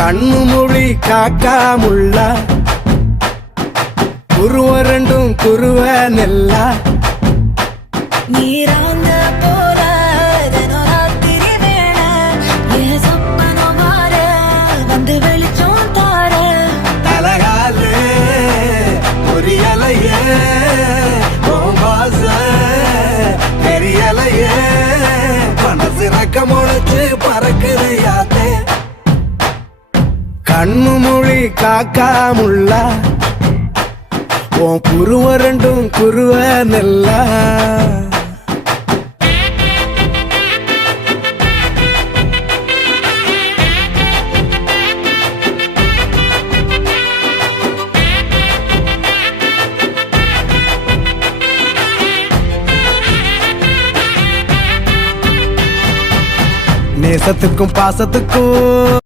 கண்ணு மொழி காக்காமுள்ள குருவ ரெண்டும் குருவ நெல்லா நீராங்க போல தினராத்திரி வேண என் சொப்பனம் மாற வந்து வெளிச்சம் தார தலகாலே பொரியலையே ஓம்பாச பெரியலையே மனசு ரக்க முளைச்சு பறக்குது யாத்தே கண்ணு மொழி காக்காமுள்ள உன் குருவ ரெண்டும் குருவ நெல்லா நேசத்துக்கும் பாசத்துக்கும்